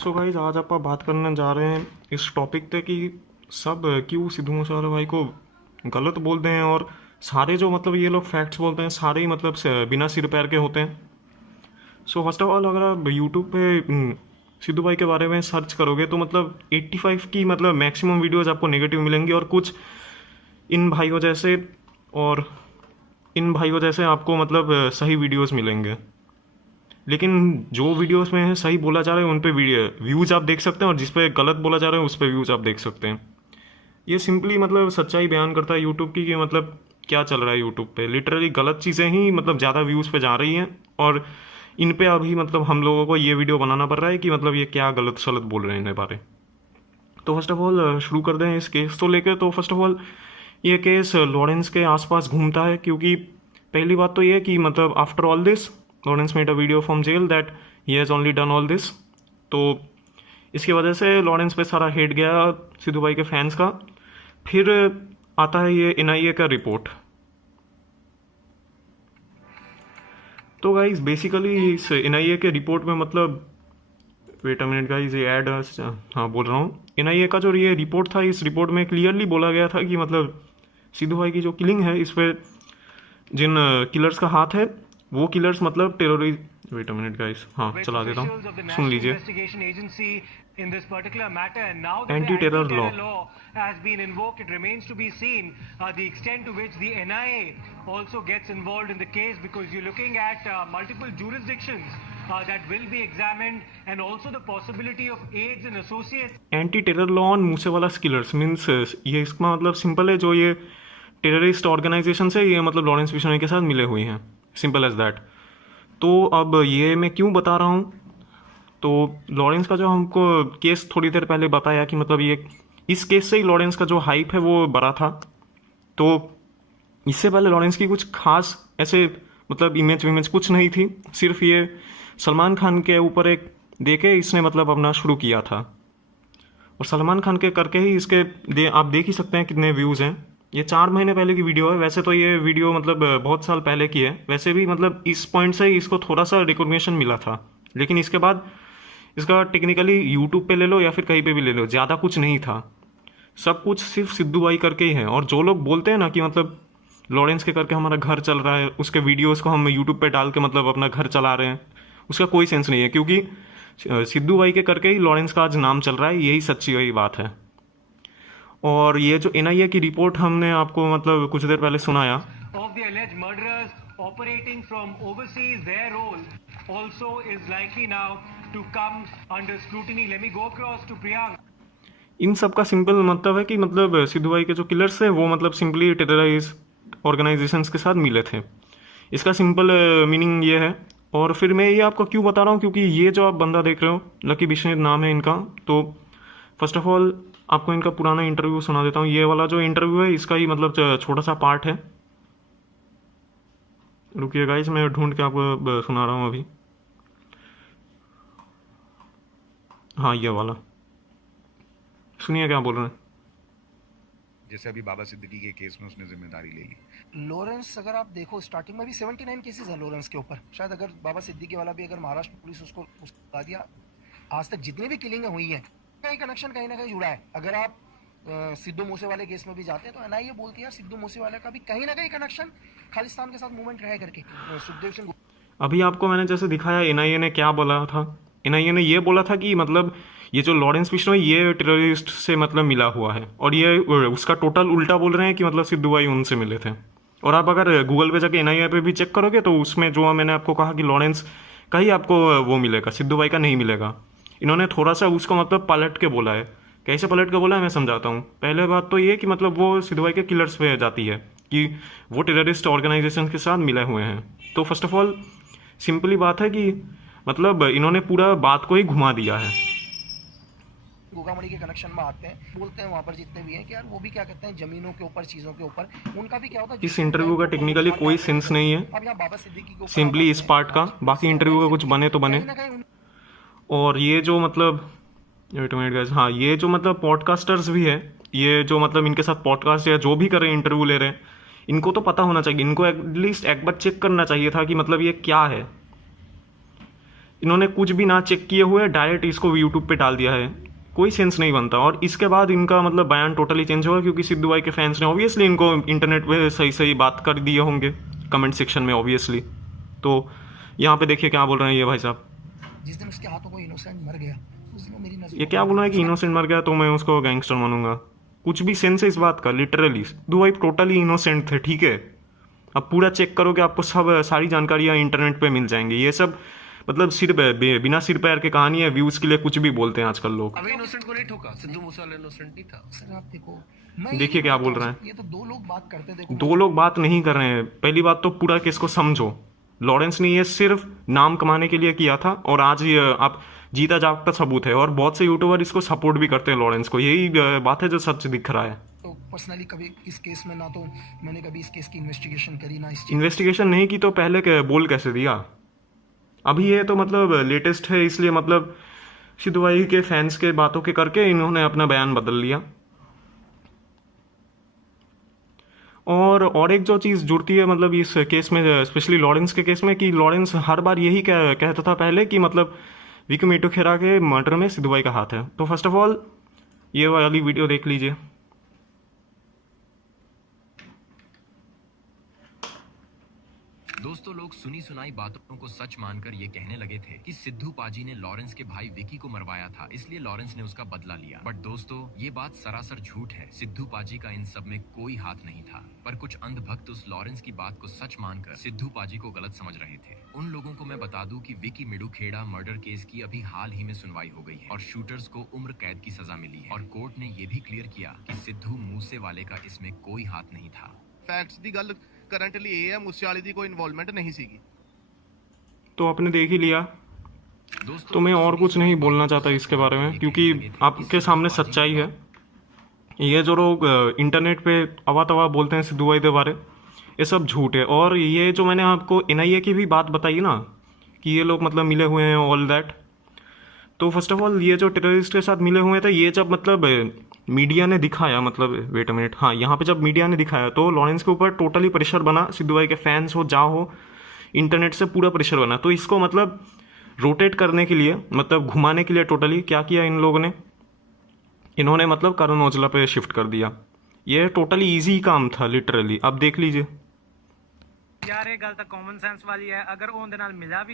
So guys आज आप बात करने जा रहे हैं इस टॉपिक पे कि सब क्यों सिद्धू मूसेवाला भाई को गलत बोलते हैं और सारे जो मतलब ये लोग फैक्ट्स बोलते हैं सारे ही मतलब बिना सिर पैर के होते हैं। सो फर्स्ट ऑफ ऑल अगर आप यूट्यूब पे सिद्धू भाई के बारे में सर्च करोगे तो मतलब 85 की मतलब मैक्सिमम वीडियोज आपको नेगेटिव मिलेंगी और कुछ इन भाइयों जैसे और इन भाइयों जैसे आपको मतलब सही वीडियोस मिलेंगे। लेकिन जो वीडियोस में है सही बोला जा रहा है उन पे व्यूज़ आप देख सकते हैं और जिस पे गलत बोला जा रहा है उस पे व्यूज़ आप देख सकते हैं। ये सिंपली मतलब सच्चाई बयान करता है यूट्यूब की कि मतलब क्या चल रहा है यूट्यूब पे। लिटरली गलत चीज़ें ही मतलब ज़्यादा व्यूज़ पे जा रही हैं और इन पे अभी मतलब हम लोगों को ये वीडियो बनाना पड़ रहा है कि मतलब ये क्या गलत सलत बोल रहे हैं इनके बारे। तो फर्स्ट ऑफ ऑल शुरू कर दें इस केस को लेकर। तो फर्स्ट ऑफ ऑल ये केस लॉरेंस के आसपास घूमता है क्योंकि पहली बात तो ये है कि मतलब after all this Lawrence made a video from jail that he has only done all this. तो इसकी वजह से लॉरेंस पे सारा हेट गया सिद्धू भाई के फैंस का। फिर आता है ये एनआईए का रिपोर्ट। तो गाइज बेसिकली इस एनआईए के रिपोर्ट में मतलब वेट अ मिनट गाइज ये ऐड हाँ बोल रहा हूँ। एनआईए का जो ये रिपोर्ट था इस रिपोर्ट में क्लियरली बोला गया था कि मतलब सिद्धू भाई की जो किलिंग है इस पर जिन किलर्स का हाथ है वो किलर्स मतलब terrorist. Wait a minute guys, हाँ चला देता हूँ, सुन लीजिए। In this particular matter, and now that Anti-terror the anti-terror law law has been invoked, it remains to be seen the extent to which the NIA also gets involved in the case, because you're looking at multiple jurisdictions that will be examined, and also the possibility of aids and associates. Anti-terror law on Moosewala killers means ये इसका मतलब simple है, जो ये terrorist organisation से ये मतलब Lawrence Bishnoi के साथ मिले हुए हैं, सिंपल एज दैट। तो अब ये मैं क्यों बता रहा हूँ, तो लॉरेंस का जो हमको केस थोड़ी देर पहले बताया कि मतलब ये इस केस से ही लॉरेंस का जो हाइप है वो बढ़ा था। तो इससे पहले लॉरेंस की कुछ खास ऐसे मतलब इमेज कुछ नहीं थी, सिर्फ ये सलमान खान के ऊपर एक देके इसने मतलब अपना शुरू किया था और सलमान खान के करके ही इसके आप देख ही सकते हैं कितने व्यूज़ हैं। ये 4 महीने पहले की वीडियो है, वैसे तो ये वीडियो मतलब बहुत साल पहले की है, वैसे भी मतलब इस पॉइंट से ही इसको थोड़ा सा रिकॉग्निशन मिला था। लेकिन इसके बाद इसका टेक्निकली यूट्यूब पे ले लो या फिर कहीं पे भी ले लो, ज़्यादा कुछ नहीं था, सब कुछ सिर्फ सिद्धू भाई करके ही है। और जो लोग बोलते हैं ना कि मतलब लॉरेंस के करके हमारा घर चल रहा है, उसके वीडियोस को हम यूट्यूब पे डाल के मतलब अपना घर चला रहे हैं, उसका कोई सेंस नहीं है, क्योंकि सिद्धू भाई के करके ही लॉरेंस का आज नाम चल रहा है, यही सच्ची वही बात है। और ये जो एनआईए की रिपोर्ट हमने आपको मतलब कुछ देर पहले सुनाया, Of the alleged murderers operating from overseas, their role also is likely now to come under scrutiny. Let me go across to Priyank. इन सब का सिंपल मतलब है कि मतलब सिद्धू भाई के जो किलर्स हैं वो मतलब सिंपली टेररिस्ट ऑर्गेनाइजेशंस के साथ मिले थे, इसका सिंपल मीनिंग ये है। और फिर मैं ये आपको क्यों बता रहा हूँ, क्योंकि ये जो आप बंदा देख रहे हो लकी बिश्नोई नाम है इनका। तो फर्स्ट ऑफ ऑल आपको इनका पुराना इंटरव्यू सुना देता हूँ। ये वाला जो इंटरव्यू है इसका ही मतलब छोटा सा पार्ट है, रुकिए गाइस मैं ढूंढ के आपको सुना रहा हूँ अभी। हाँ ये वाला सुनिए क्या बोल रहे हैं। जैसे अभी बाबा सिद्दीकी के केस में उसने जिम्मेदारी ले ली। लॉरेंस अगर आप देखो स्टार्टिंग में भी 79 केसेस हैं लॉरेंस के ऊपर, शायद अगर बाबा सिद्दीकी वाला भी अगर महाराष्ट्र पुलिस उसको बता दिया, आज तक जितनी भी किलिंगें हुई हैं कहीं कनेक्शन कहीं ना कहीं जुड़ा है। अगर आप सिद्धू मूसेवाले केस में भी जाते हैं तो एनआईए बोलती है सिद्धू मूसेवाले का भी कहीं ना कहीं कनेक्शन खालिस्तान के साथ मूवमेंट रहे करके। सुखदेव सिंह अभी आपको मैंने जैसे दिखाया एनआईए ने क्या बोला था, एनआईए ने ये बोला था कि मतलब ये जो लॉरेंस बिश्नोई ये टेररिस्ट से मतलब मिला हुआ है, और ये उसका टोटल उल्टा बोल रहे हैं कि मतलब सिद्धू भाई उनसे मिले थे। और आप अगर गूगल पे जाके एनआईए पे भी चेक करोगे तो उसमें जो मैंने आपको कहा कि लॉरेंस का ही आपको वो मिलेगा, सिद्धू भाई का नहीं मिलेगा। इन्होंने थोड़ा सा उसको मतलब पलट के बोला है। कैसे पलट के बोला है मैं समझाता हूँ। पहले बात तो ये कि मतलब वो सिद्धू भाई के किलर्स पे जाती है कि वो टेररिस्ट ऑर्गेनाइजेशन के साथ मिले हुए हैं। तो फर्स्ट ऑफ ऑल सिंपली बात है कि मतलब इन्होंने पूरा बात को ही घुमा दिया है। गोगामड़ी के कनेक्शन में आते हैं, बोलते हैं वहाँ पर जितने भी हैं कि यार वो भी क्या कहते हैं जमीनों के ऊपर चीज़ों के ऊपर उनका भी क्या होता है। इस इंटरव्यू का टेक्निकली कोई सेंस नहीं है, अब यहाँ बाबा सिद्दीकी को सिंपली इस पार्ट का, बाकी इंटरव्यू का कुछ बने तो बने। और ये जो मतलब हाँ ये जो मतलब पॉडकास्टर्स भी है, ये जो मतलब इनके साथ पॉडकास्ट या जो भी कर रहे हैं इंटरव्यू ले रहे हैं, इनको तो पता होना चाहिए, इनको एटलीस्ट एक बार चेक करना चाहिए था कि मतलब ये क्या है। इन्होंने कुछ भी ना चेक किए हुए डायरेक्ट इसको यूट्यूब पे डाल दिया है, कोई सेंस नहीं बनता। और इसके बाद इनका मतलब बयान टोटली चेंज होगा, क्योंकि सिद्धू भाई के फैंस ने ऑब्वियसली इनको इंटरनेट पे सही सही बात कर दिए होंगे कमेंट सेक्शन में ऑब्वियसली। तो यहाँ पे देखिए क्या बोल रहे हैं ये भाई साहब। जिस दिन उसके हाथों को इनोसेंट मर गया उस दिन वो मेरी नजर ये क्या बोल रहा है कि इनोसेंट मर गया तो मैं उसको गैंगस्टर मानूंगा? कुछ भी सेंस है इस बात का? लिटरली सिद्धू भाई टोटली इनोसेंट थे, ठीक है। अब पूरा चेक करोगे आपको सब सारी जानकारियाँ इंटरनेट पे मिल जाएंगी। ये सब मतलब बिना सिर पैर के कहानी है, व्यूज के लिए कुछ भी बोलते हैं आजकल लोग। अभी इनोसेंट को नहीं ठोका, सिद्धू मूसेवाला इनोसेंट नहीं था। सर आप देखो, मैं देखिए ये क्या नहीं बोल बोलता रहे हूँ, हैं। ये तो दो लोग बात करते हैं, देखो दो लोग बात नहीं कर रहे हैं। पहली बात तो पूरा केस को समझो, लॉरेंस ने ये सिर्फ नाम कमाने के लिए किया था और आज ये आप जीता जागता सबूत है। और बहुत से यूट्यूबर इसको सपोर्ट भी करते हैं लॉरेंस को, यही बात है जो सच दिख रहा है। तो पर्सनली कभी इस केस में ना तो मैंने कभी इस केस की इन्वेस्टिगेशन करी ना इस चीज। इन्वेस्टिगेशन नहीं की तो पहले बोल कैसे दिया? अभी ये तो मतलब लेटेस्ट है, इसलिए मतलब सिद्धू भाई के फैंस के बातों के करके इन्होंने अपना बयान बदल लिया। और एक जो चीज़ जुड़ती है मतलब इस केस में, स्पेशली लॉरेंस के केस में, कि लॉरेंस हर बार यही कहता था पहले कि मतलब विकी मेटोखेरा के मर्डर में सिद्धू भाई का हाथ है। तो फर्स्ट ऑफ ऑल ये वाली वीडियो देख लीजिए। दोस्तों, लोग सुनी सुनाई बातों को सच मानकर ये कहने लगे थे कि सिद्धू पाजी ने लॉरेंस के भाई विकी को मरवाया था, इसलिए लॉरेंस ने उसका बदला लिया। बट दोस्तों, ये बात सरासर झूठ है। सिद्धू पाजी का इन सब में कोई हाथ नहीं था। पर कुछ अंधभक्त उस लॉरेंस की बात को सच मानकर सिद्धू पाजी को गलत समझ रहे थे। उन लोगों को मैं बता दूं कि विकी मेडुखेड़ा मर्डर केस की अभी हाल ही में सुनवाई हो गई है और शूटर्स को उम्र कैद की सजा मिली है। और कोर्ट ने ये भी क्लियर किया कि सिद्धू मूसेवाले का इसमें कोई हाथ नहीं था। फैक्ट्स दी गल करंटली ये है, मूसेवाले दी कोई इन्वॉल्वमेंट नहीं सीगी। तो आपने देख ही लिया। दोस्तों, तो मैं और कुछ नहीं बोलना चाहता इसके बारे में, क्योंकि आपके सामने सच्चाई है। ये जो लोग इंटरनेट पे अवा तवा बोलते हैं सिद्धू भाई के बारे, ये सब झूठ है। और ये जो मैंने आपको एनआईए की भी बात बताई ना कि ये लोग मतलब मिले हुए हैं ऑल दैट, तो फर्स्ट ऑफ ऑल ये जो टेररिस्ट के साथ मिले हुए थे, ये जब मतलब मीडिया ने दिखाया, मतलब वेट अ मिनट, हाँ यहाँ पे जब मीडिया ने दिखाया तो लॉरेंस के ऊपर टोटली प्रेशर बना। सिद्धू भाई के फैंस हो जा हो, इंटरनेट से पूरा प्रेशर बना। तो इसको मतलब रोटेट करने के लिए, मतलब घुमाने के लिए टोटली क्या किया इन लोगों ने, इन्होंने मतलब करण औजला पे शिफ्ट कर दिया। ये टोटली ईजी काम था लिटरली। अब देख लीजिए यार ये गल तो कॉमन सेंस वाली है। अगर वो उनके नाल मिला भी